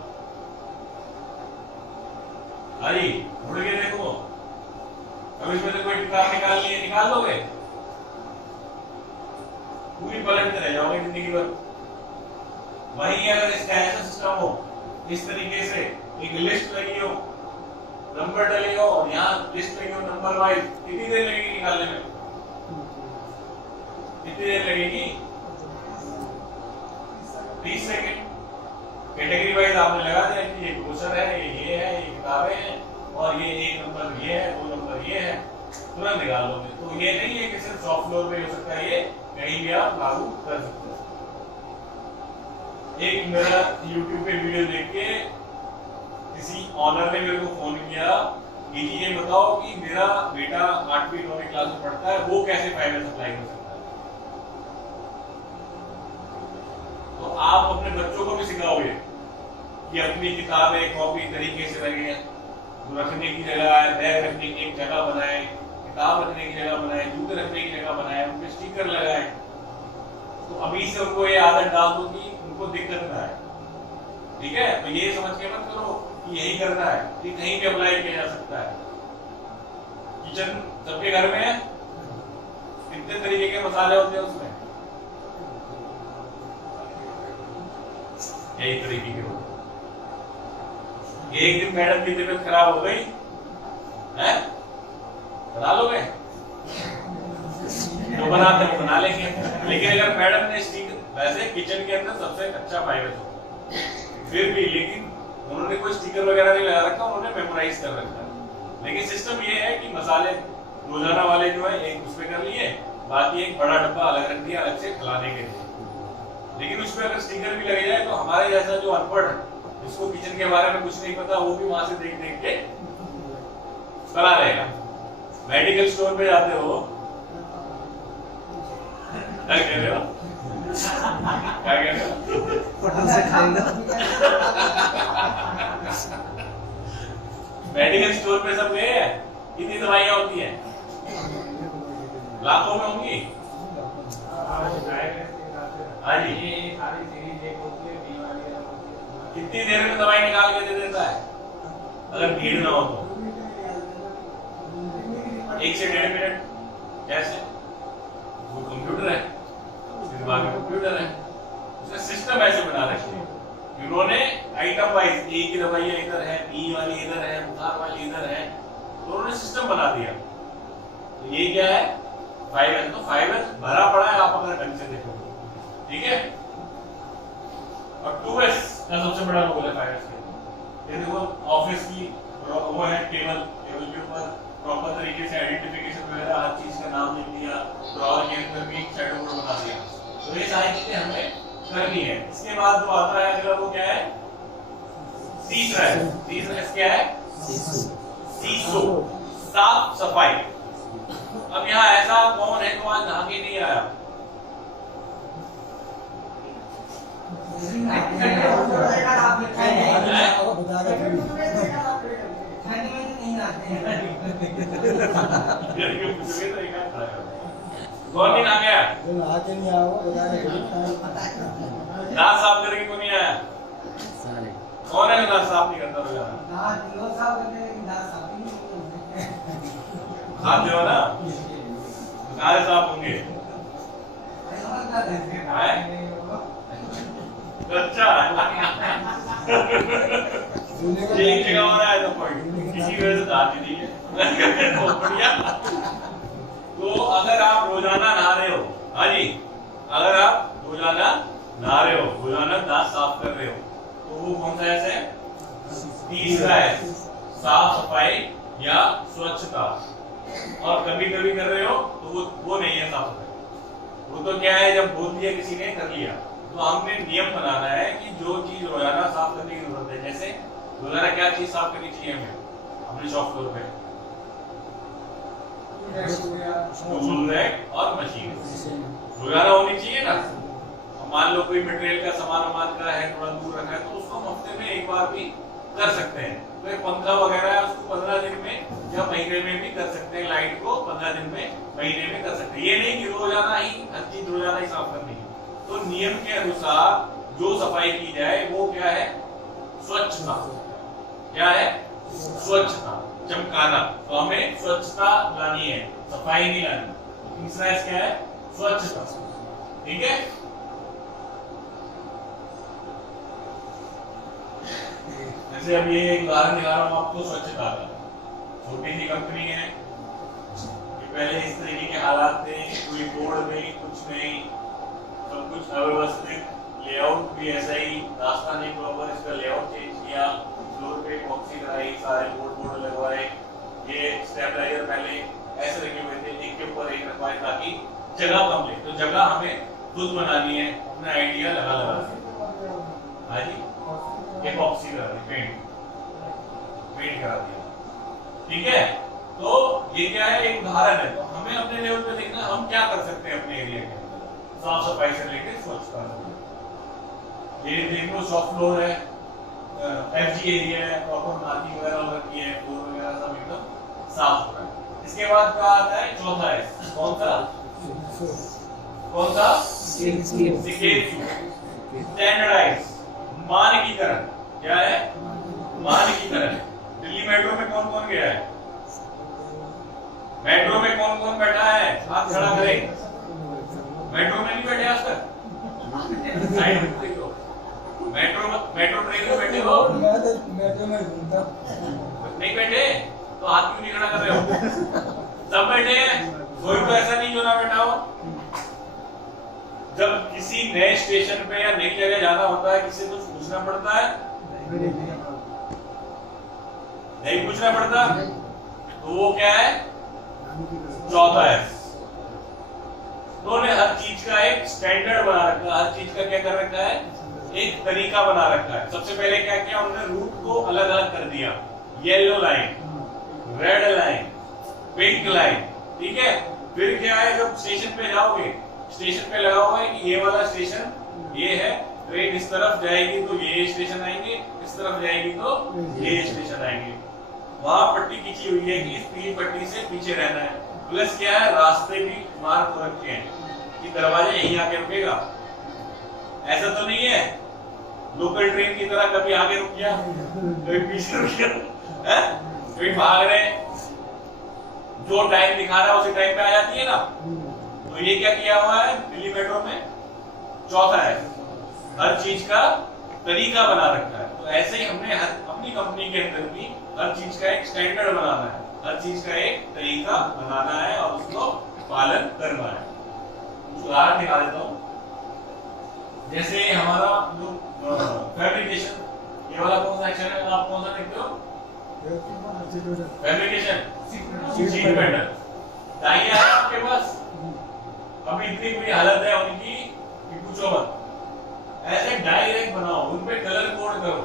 अरे उड़ के देखो, अब इसमें से कोई किताब निकालनी है, निकाल लोगे, पूरी पलटते रह जाओगे जिंदगी भर। वहीं अगर इसका ऐसा सिस्टम हो, इस तरीके से एक लिस्ट लगी हो, नंबर डले हो और यहाँ लिस्ट लगी हो नंबर वाइज, कितनी देर लगेगी निकालने में, कितनी देर लगेगी, 30 सेकेंड। कैटेगरी वाइज आपने लगा दिया कि ये क्वेश्चन है, ये है, ये किताबें हैं और ये एक नंबर ये है, 2 नंबर ये है, तुरंत निकाल लोगे। तो ये नहीं है कि सिर्फ सॉफ्ट फ्लोर पे हो सकता है, ये कहीं भी आप लागू कर सकते हैं। एक मेरा YouTube पे वीडियो देख के किसी ऑनर ने मेरे को फोन किया कि ये बताओ कि मेरा बेटा 8वीं 9वीं क्लास में पढ़ता है, वो कैसे फाइबर सप्लाई कर सकता है। तो आप अपने बच्चों को भी सिखाओगे कि अपनी किताबें कॉपी तरीके से रखें, रखने की जगह है, बैग रखने की एक जगह बनाए, किताब रखने की जगह बनाए, जूते रखने की जगह बनाए, उन पे स्टिकर लगाए। तो अभी से उनको ये आदत डाल दो कि उनको दिक्कत ना है, ठीक है। तो ये समझ के मत करो कि यही करना है, कि कहीं भी अप्लाई किया जा सकता है। किचन सबके घर में है, कितने तरीके के मसाले होते हैं उसमें, यही तरीके के होते। एक दिन मैडम की तबीयत खराब हो गई है, बना लोगे जो बनाते हैं बना लेंगे। लेकिन अगर मैडम ने स्टिक, वैसे किचन के अंदर सबसे अच्छा फाइबर होता है, फिर भी लेकिन उन्होंने कोई स्टिकर वगैरह नहीं लगा रखा, उन्होंने मेमोराइज कर रखा है। लेकिन सिस्टम ये है कि मसाले रोजाना वाले जो है एक उसमें कर लिए, बाकी एक बड़ा डब्बा अलग रख दिया अलग से खिलाने के लिए। लेकिन उसमें अगर स्टिकर भी लगे जाए तो हमारे जैसा जो अनपढ़ है, जिसको किचन के बारे में कुछ नहीं पता, वो भी वहां से देख देख के बना रहेगा। मेडिकल स्टोर पे जाते हो, क्या कह रहे हो, क्या कह रहे हो, पटल से खाएगा। मेडिकल स्टोर पे सब गए हैं, कितनी दवाइयां होती हैं, लाखों में होंगी। हाँ जी, ये सारी सीरीज एक होती है, बी वाली अलग होती है। कितनी देर में दवाई निकाल के दे देता है अगर भीड़ ना हो तो? 1 से 1.5 मिनट। कैसे? वो कंप्यूटर है, दिमाग में कंप्यूटर है, उसका सिस्टम ऐसे बना रखे हैं। उन्होंने आइटम वाइज ए की दवाइयां इधर है, बी वाली इधर है, बुखार वाली इधर है, तो उन्होंने सिस्टम बना दिया। तो ये क्या है? 5S। तो 5S भरा पड़ा है, आप अगर ढंग से देखोगे, ठीक है। और 2S का सबसे बड़ा रोल है 5S के। ये देखो ऑफिस की वो है, टेबल के ऊपर प्रॉपर तरीके से आइडेंटिफिकेशन वगैरह हर चीज का नाम लिख दिया, ड्रॉअर के अंदर भी शैडो बोर्ड बना दिया। तो ये सारी चीजें हमें करनी है। इसके बाद जो आता है अगला वो क्या है? तीसरा है। तीसरा क्या है? सीसो, साफ सफाई। अब यहाँ ऐसा कौन है जो आज नहा के नहीं आया? कौन नहीं नहा गया? दांत साफ करके कौन नहीं आया? कौन है दांत साफ नहीं करता रोजाना? खाते हो ना, सारे साफ होंगे। अच्छा एक जगह हो रहा है तो पॉइंट किसी वजह से दांत ही नहीं है। बहुत बढ़िया। तो अगर आप रोजाना नहा रहे हो, हाँ जी, अगर आप रोजाना नहा रहे हो, रोजाना दांत साफ कर रहे हो, तो वो कौन सा है? तीसरा है, साफ सफाई या स्वच्छता। और कभी कभी कर रहे हो तो वो नहीं है साफ सफाई। वो तो क्या है, जब बोल दिया किसी ने कर लिया। तो हमने नियम बनाना है कि जो चीज रोजाना साफ करने की जरूरत है, जैसे रोजाना क्या चीज साफ करनी चाहिए हमें अपने शॉप फ्लोर पे? टूल रैक और मशीन रोजाना होनी चाहिए ना। मान लो कोई मटेरियल का सामान का है, थोड़ा दूर रखा है, तो उसको हम हफ्ते में एक बार भी कर सकते हैं। तो एक पंखा वगैरह है, उसको 15 दिन में या महीने में भी कर सकते हैं। लाइट को 15 दिन में, महीने में कर सकते हैं। ये नहीं कि रोजाना ही हर चीज रोजाना ही साफ करनी है। तो नियम के अनुसार जो सफाई की जाए वो क्या है? स्वच्छता। क्या है? स्वच्छता, चमकाना। तो हमें स्वच्छता लानी है, सफाई नहीं लानी। तीसरा क्या है? स्वच्छता। ठीक है। जैसे अब ये एक उदाहरण दिखा रहा हूं आपको स्वच्छता का। छोटी सी कंपनी है, पहले इस तरीके के हालात थे, कोई बोर्ड नहीं, कुछ नहीं, सब कुछ अव्यवस्थित, लेआउट भी ऐसा ही, रास्ता नहीं प्रॉपर, इसका लेआउट चेंज किया, फ्लोर पे बॉक्सी लगाई, सारे बोर्ड लगवाए, ये स्टेबलाइजर पहले ऐसे रखे हुए थे, एक के ऊपर एक रखवाए ताकि जगह कम ले। तो जगह हमें खुद बनानी है, अपना आइडिया लगा के। हाँ जी, बॉक्सी करा दी, पेंट करा दिया, ठीक है। तो ये क्या है? एक उदाहरण है। तो हमें अपने लेवल पे देखना हम क्या कर सकते हैं अपने एरिया के अंदर, साफ सफाई से लेकर स्वच्छता तक। ये देख लो, शॉप फ्लोर है, एफजी एरिया है, प्रॉपर मार्किंग वगैरह हो रखी है, फ्लोर वगैरह सब एकदम साफ हो रहा है। इसके बाद क्या आता है? चौथा है, कौन सा? स्टैंडर्डाइज, मानकीकरण। क्या है? मानकीकरण। दिल्ली मेट्रो में कौन कौन गया है? मेट्रो में कौन कौन बैठा है? हाथ खड़ा करें। मेट्रो में नहीं बैठे आज तक? साइड में देखो, मेट्रो ट्रेन में बैठे हो? मेट्रो में घूमता नहीं बैठे तो हाथ क्यों नहीं खड़ा कर रहे हो? सब बैठे हैं, कोई तो ऐसा नहीं जो ना बैठा हो। जब किसी नए स्टेशन पे या नई जगह जाना होता है, किसी कुछ पूछना पड़ता है? नहीं पूछना पड़ता। तो वो क्या है? चौथा है। उन्होंने हर चीज का एक स्टैंडर्ड बना रखा है, हर चीज का क्या कर रखा है? एक तरीका बना रखा है। सबसे पहले क्या किया उन्होंने? रूट को अलग अलग कर दिया, yellow line, red line, pink line, ठीक है। फिर क्या है? जब स्टेशन पे जाओगे, स्टेशन पे लगा हुआ है कि ये वाला स्टेशन ये है, ट्रेन इस तरफ जाएगी तो ये स्टेशन आएंगे, इस तरफ जाएगी तो ये स्टेशन आएंगे। वहां पट्टी खींची हुई है कि इस पीली पट्टी से पीछे रहना है। प्लस क्या है, रास्ते भी मार्क हो रखे हैं कि दरवाजा यहीं आके रुकेगा। ऐसा तो नहीं है लोकल ट्रेन की तरह कभी आगे रुक गया कभी पीछे रुक गया है, कभी भाग रहे हैं, जो टाइम दिखा रहा है उसी टाइम पे आ जाती है ना। तो ये क्या किया हुआ है दिल्ली मेट्रो में, चौथा है, हर चीज का तरीका बना रखा है। तो ऐसे ही हमने अपनी कंपनी के अंदर भी हर चीज का एक स्टैंडर्ड बनाना है, हर चीज का एक तरीका बनाना है और उसको पालन करना है। उदाहरण दिखा देता हूँ, जैसे हमारा जो फैब्रिकेशन, ये वाला कौन सा सेक्शन है, आप कौन सा देखते हो? फैब्रिकेशन, शीट पैटर्न, डाई है आपके पास। अभी इतनी बुरी हालत है उनकी कि पूछो मत। ऐसे डायरेक्ट बनाओ, उनपे कलर कोड करो,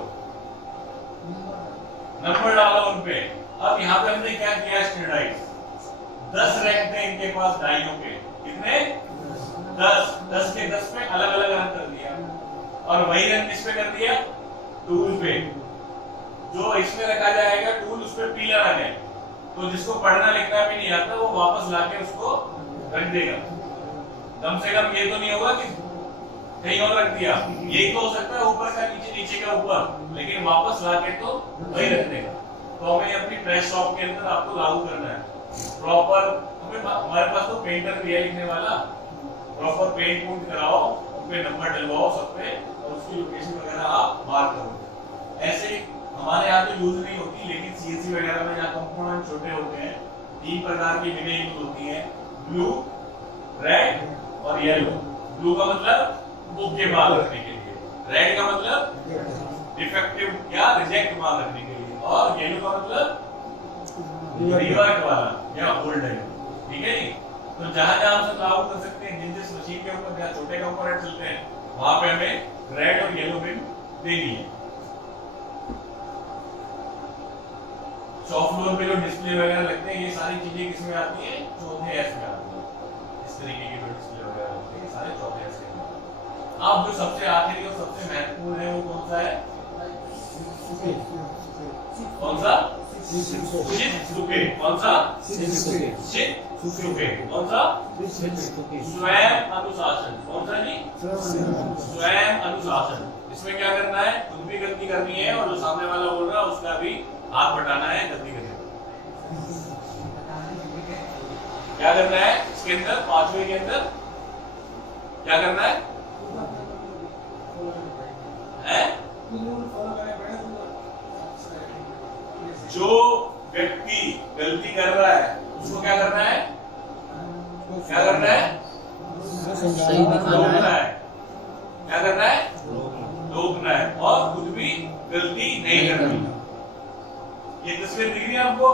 नंबर डालो उनपे। अब यहाँ पे हमने क्या किया, स्टैंडर्डाइज 10 रैंक थे इनके पास डाइयों के, कितने 10 के 10 पे अलग अलग रंग कर दिया, और वही रंग किस पे कर दिया, टूल पे। जो इसमें रखा जाएगा टूल, उस पे पीला रंग है, तो जिसको पढ़ना लिखना भी नहीं आता वो वापस लाके उसको रख देगा। कम से कम ये तो नहीं होगा कि कहीं और रख दिया, यही तो हो सकता है ऊपर का नीचे, नीचे का ऊपर, लेकिन वापस लाके तो वही रख देगा। तो हमें अपनी प्रेस शॉप के अंदर आपको लागू करना है प्रॉपर। हमारे पास तो पेंटर भी है लिखने वाला, प्रॉपर पेंट पूंट कराओ, उन पे नंबर डलवाओ सब पे, और उसकी लोकेशन वगैरह आप मार्क करो। ऐसे हमारे यहाँ तो यूज नहीं होती, लेकिन सीएससी वगैरह में जहाँ कंपोनेंट छोटे होते हैं, 3 प्रकार की विनें यूज होती हैं, ब्लू, रेड और येलो। ब्लू का मतलब बुक के माल रखने के लिए, रेड का मतलब डिफेक्टिव या रिजेक्ट माल रखने के लिए, और येलो का मतलब रिवर्ट वाला या होल्ड है, ठीक है नी। तो जहां जहां हम लागू कर सकते हैं, जिस जिस मशीन के ऊपर जहां छोटे कंपोनेंट चलते हैं, वहां पे हमें रेड और येलो बिन देनी है। शॉप फ्लोर पे जो डिस्प्ले वगैरह लगते हैं, ये सारी चीजें किसमें आती हैं, चौथे एस में आती है। इस तरीके के जो डिस्प्ले वगैरह होते हैं सारे चौथे एस में। अब जो सबसे आखिरी और सबसे महत्वपूर्ण है वो कौन सा है, कौन सा, शित्सुके। कौन सा, शित्सुके। कौन सा, स्वयं अनुशासन। कौन सा जी, स्वयं अनुशासन। इसमें क्या करना है, खुद भी गलती करनी है और जो सामने वाला बोल रहा है उसका भी हाथ बटाना है गलती करने को। क्या करना है इसके अंदर, 5वें के अंदर क्या करना है, जो व्यक्ति गलती कर रहा है उसको क्या करना है, क्या करना है, सही रोकना है। क्या करना है, रोकना है, और खुद भी गलती नहीं करनी। ये तस्वीर दिख रही है आपको,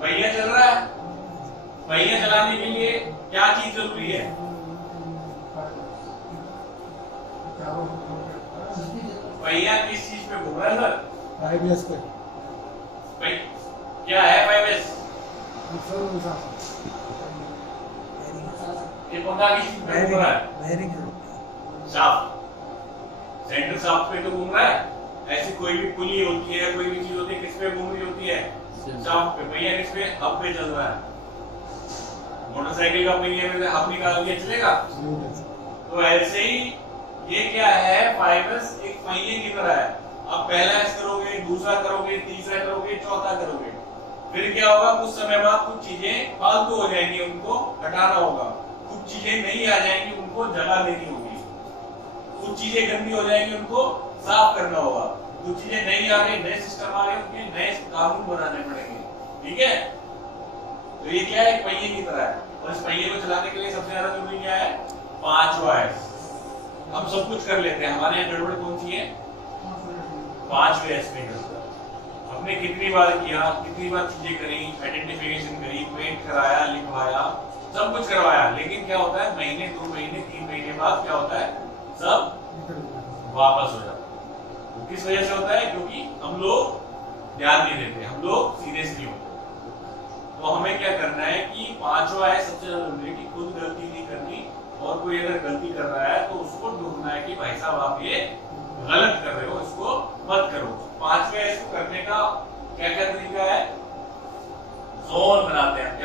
पहिया चल रहा है, पहिया चलाने के लिए क्या चीज जरूरी है, पहिया किस चीज पे घूम रहा है सर, 5S पे। क्या है 5S, ये पंखा किस चीज पे घूम रहा है, शाफ्ट, सेंटर शाफ्ट पे तो घूम रहा है। ऐसी कोई भी पुली होती है, कोई भी चीज होती है, किस पे घूम रही होती है, शाफ्ट पे। पहिया किस पे, हब पे चल रहा है। मोटरसाइकिल का पहिया में से हब निकाल दिया, चलेगा। तो ऐसे ही ये क्या है, 5S एक पहिए की तरह है। अब पहला एस करोगे, दूसरा करोगे, तीसरा करोगे, चौथा करोगे, फिर क्या होगा, कुछ समय बाद कुछ चीजें फालतू हो जाएंगी, उनको हटाना होगा। कुछ चीजें नहीं आ जाएंगी, उनको जगह देनी होगी। कुछ चीजें गंदी हो जाएंगी, उनको साफ करना होगा। कुछ चीजें नहीं आ रही, नए सिस्टम आ रहे, उनके नए कानून बनाने पड़ेंगे, ठीक है। तो ये क्या है, एक पहिए की तरह है, और इस पहिए को चलाने के लिए सबसे ज्यादा जरूरी क्या है, 5वां एस। हम सब कुछ कर लेते हैं, हमारे यहाँ गड़बड़ कौन सी है, 5वें एस में हमने कितनी बार किया, कितनी बार चीजें करी, आइडेंटिफिकेशन करी, पेंट कराया, लिखवाया, सब कुछ करवाया, लेकिन क्या होता है, महीने 2 महीने 3 महीने बाद क्या होता है, सब वापस हो जाता है। किस वजह से होता है, क्योंकि हम लोग ध्यान नहीं देते, हम लोग सीरियस नहीं होते। तो हमें क्या करना है कि 5वां है सबसे ज्यादा जरूरी है कि खुद गलती नहीं करनी, और कोई अगर गलती कर रहा है तो उसको ढूंढना है कि भाई साहब आप ये गलत कर रहे हो, इसको मत करो। 5वें इसको करने का क्या क्या तरीका है, जोन बनाते हैं।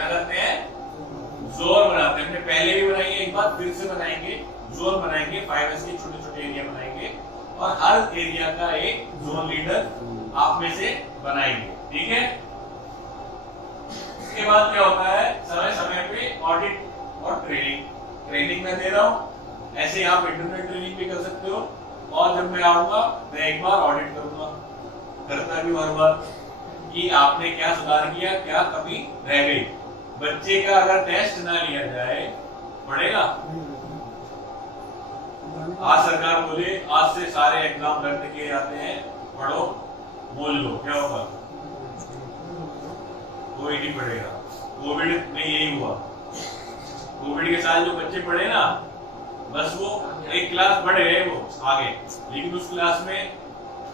बाद फिर से बनाएंगे, जोन बनाएंगे, 5S के छोटे छोटे एरिया बनाएंगे और हर एरिया का एक जोन लीडर आप में से बनाएंगे, ठीक है। इसके बाद क्या होता है, समय समय पे ऑडिट और ट्रेनिंग मैं दे रहा हूँ, ऐसे आप इंटरनेट ट्रेनिंग भी कर सकते हो और जब मैं आऊंगा मैं एक बार ऑडिट करूंगा, करता भी हर बार कि आपने क्या सुधार किया, क्या कमी रह गई। बच्चे का अगर टेस्ट ना लिया जाए पढ़ेगा? आज सरकार बोले आज से सारे एग्जाम रद्द किए जाते हैं, पढ़ो बोल लो, क्या होगा? कोई नहीं पढ़ेगा। कोविड में यही हुआ, कोविड के साथ जो बच्चे पढ़े ना, बस वो एक क्लास बढ़ गए वो आगे, लेकिन उस क्लास में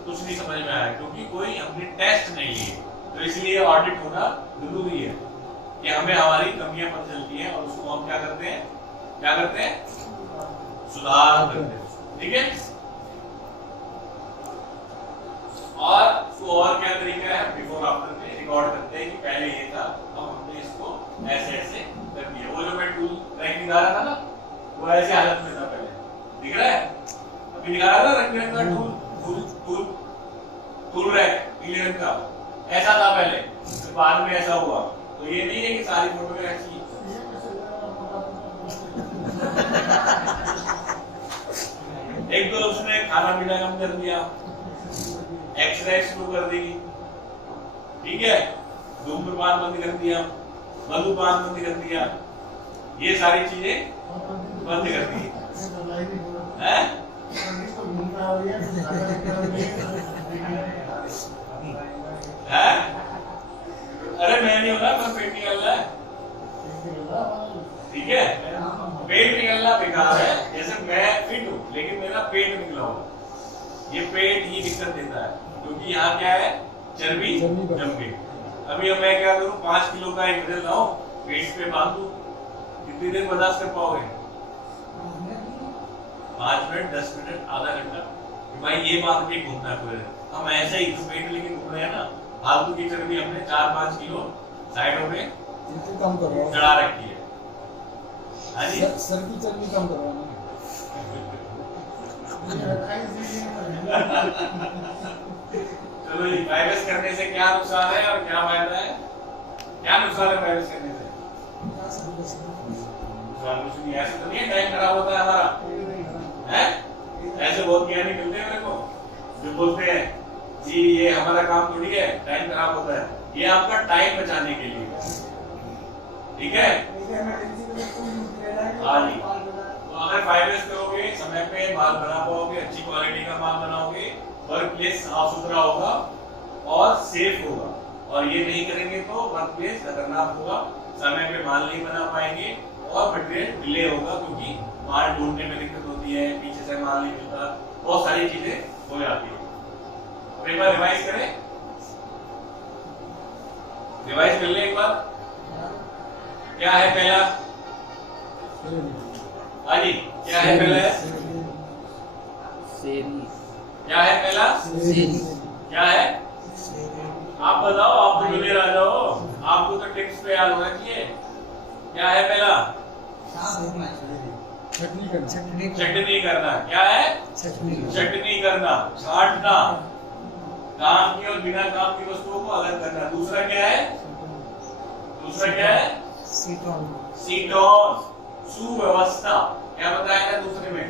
कुछ नहीं समझ में आया क्योंकि कोई हमने टेस्ट नहीं लिए। तो इसलिए ऑडिट होना जरूरी है कि हमें हमारी कमियां पता चलती हैं और उसको हम क्या करते हैं, सुधार करते हैं, ठीक है। और उसको और क्या तरीका है, बिफोर आफ्टर में रिकॉर्ड करते हैं कि पहले ये था, अब हमने इसको ऐसे ऐसे कर दिया। वो जो मैं टूल रैंक दिखा रहा था ना, वो ऐसी हालत में था पहले, दिख रहा है? अभी दिखा रहा था रंग का टूल रैक पीले रंग का, ऐसा था पहले, तो बाद में ऐसा हुआ। तो ये नहीं है कि सारी फोटो में ऐसी एक तो उसने खाना पीना कम कर दिया, एक्सरसाइज शुरू कर दी, ठीक है, धूम्रपान बंद कर दिया, मधुपान बंद कर दिया, ये सारी चीजें बंद कर दी है। अरे मैं नहीं होगा, मैं पेट निकल रहा है, ठीक है, पेट निकलना बेकार है। जैसे मैं फिट हूँ लेकिन मेरा पेट निकला होगा, ये पेट ही दिक्कत देता है क्योंकि यहाँ क्या है, चर्बी जम गई। अभी मैं क्या करूँ, 5 किलो का एक वजन लाऊं, पेट पे बांधू, कितनी देर बर्दाश्त कर पाओगे? 5 मिनट, 10 मिनट, आधा घंटा, भाई ये बांध के घूमना है पूरे। हम ऐसे ही तो पेट लेके घूम रहे हैं ना, फालतू की चर्बी हमने 4-5 किलो साइडों में कम कर रहा हूँ, चढ़ा रखी है। हाँ जी, सर की चर्बी कम कर रहा हूँ। चलो जी, वायरस करने से क्या नुकसान है और क्या फायदा है? क्या नुकसान है वायरस करने से? कुछ नहीं, ऐसे तो नहीं है टाइम खराब होता है हमारा, है? ऐसे बहुत ज्ञानी मिलते हैं मेरे को जो बोलते हैं जी ये हमारा काम थोड़ी है, टाइम खराब होता है, ये आपका टाइम बचाने के लिए, ठीक है। हाँ जी, तो अगर 5S करोगे, समय पे माल बना पाओगे, अच्छी क्वालिटी का माल बनाओगे, वर्क प्लेस साफ सुथरा होगा और सेफ होगा। और ये नहीं करेंगे तो वर्क प्लेस खतरनाक होगा, समय पे माल नहीं बना पाएंगे और मटेरियल डिले होगा क्योंकि माल ढूंढने में दिक्कत होती है, पीछे से माल नहीं मिलता, बहुत सारी चीजें हो जाती है। और एक बार रिवाइज करें, रिवाइज कर ले एक बार। क्या है पहला? हाँ जी, क्या है पहला? क्या है पहला? क्या है? आप बताओ, आप तो जुड़े रह जाओ, आपको तो टिप्स पे याद होना चाहिए। क्या है पहला? चटनी करना। क्या है? चटनी करना, छांटना, काम की और बिना काम की वस्तुओं को अलग करना। दूसरा क्या है? दूसरा क्या है? सीटोन, सुव्यवस्था। क्या बताया था दूसरे में?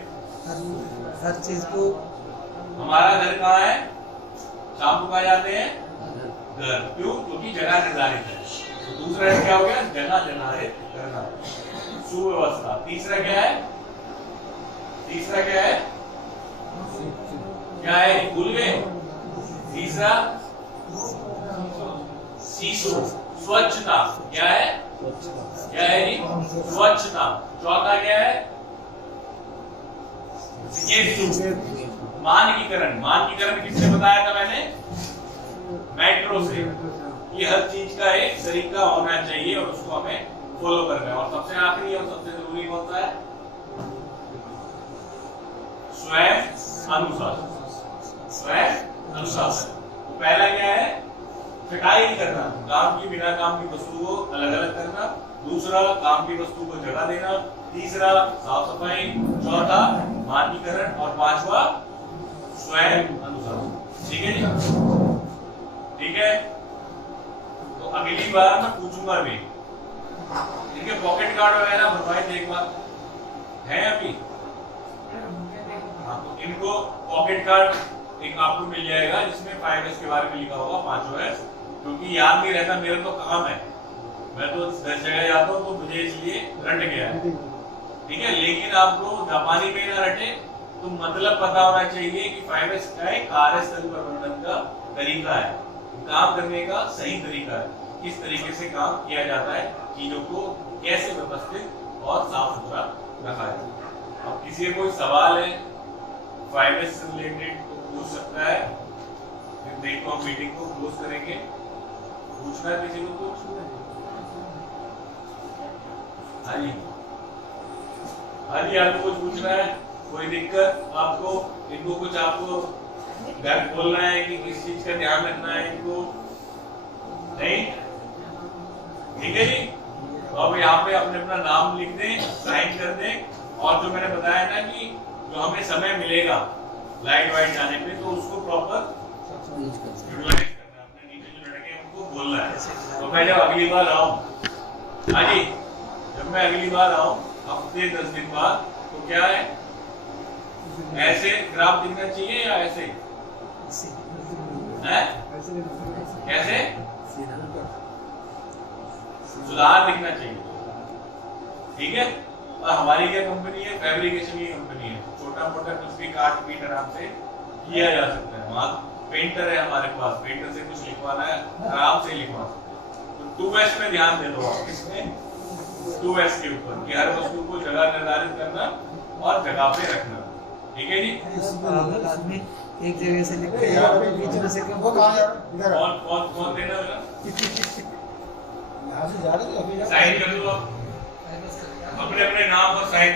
हर चीज को। हमारा घर कहाँ है? शाम को कहाँ जाते हैं? घर। क्यों? क्योंकि जगह निर्धारित है। तो दूसरा क्या हो गया? जगह निर्धारित करना, सुव्यवस्था। तीसरा क्या है? तीसरा क्या है? क्या है? भूल गए? तीसरा सीसो, स्वच्छता। क्या है? क्या है जी? स्वच्छता। चौथा क्या है? मानकीकरण। मानकीकरण किससे बताया था मैंने? मेट्रो से। ये हर चीज का एक तरीका होना चाहिए और उसको हमें फॉलो करना है। और सबसे आखिरी और सबसे जरूरी होता है स्वयं अनुशासन। स्वयं अनुशासन। पहला क्या है? छटाई करना, काम की बिना काम की वस्तु को अलग अलग करना। दूसरा काम की वस्तु को जगह देना, तीसरा साफ सफाई, चौथा मानकीकरण और पांचवा स्वयं अनुशासन। ठीक है जी, ठीक है। तो अगली बार मैं पूछूंगा भी इनके पॉकेट कार्ड वगैरह बनवाए थे एक बार, है अभी? हाँ, तो इनको पॉकेट कार्ड एक आपको मिल जाएगा जिसमें 5S के बारे में लिखा होगा, 5S, क्योंकि याद नहीं रहता, मेरा तो काम है, मैं तो 10 जगह जाता हूँ तो मुझे इसलिए रट गया है। ठीक है, लेकिन आप लोग जापानी में ना रटे, तो मतलब पता होना चाहिए कि 5S क्या है, कार्यस्थल प्रबंधन का तरीका है, काम करने का सही तरीका है, किस तरीके से काम किया जाता है, चीजों को कैसे व्यवस्थित और साफ सुथरा रखा जाए। अब किसी का कोई सवाल है 5S से रिलेटेड तो पूछ सकता है, फिर देखो हम मीटिंग को क्लोज करेंगे। पूछना है किसी को कुछ? हाँ जी, हाँ जी, आपको कुछ पूछना है? कोई दिक्कत आपको? इनको कुछ आपको घर खोलना है कि किस चीज का ध्यान रखना है इनको? नहीं? ठीक है जी, तो अब यहाँ पे अपने अपना नाम लिख दें, साइन कर दें, और जो मैंने बताया ना कि जो हमें समय मिलेगा लाइट वाइट जाने पे, तो उसको प्रॉपर यूटिलाइज करना है। अपने नीचे जो लड़के हैं उनको बोलना है। तो मैं जब अगली बार आऊँ, हाँ जी, जब मैं अगली बार आऊँ हफ्ते 10 दिन बाद, तो क्या है, ऐसे ग्राफ दिखना चाहिए या ऐसे? हैं? कैसे? सुधार दिखना चाहिए। ठीक है, और हमारी क्या कंपनी है, फैब्रिकेशन की कंपनी है, छोटा मोटा कुछ भी काट पीट आराम से किया जा सकता है। वहाँ पेंटर है हमारे पास, पेंटर से कुछ लिखवाना है आराम से लिखवा सकते हैं। तो 2S में ध्यान दे दो आप, किसमें? 2S के ऊपर, कि हर वस्तु को जगह निर्धारित करना और जगह पे रखना। ठीक है जी, आदमी एक जगह से लिख के बीच में से वो कहाँ है? इधर आ। कौन देना मेरा? यहाँ से जा रहे थे अभी। साइन कर दो आप अपने अपने नाम पर, साइन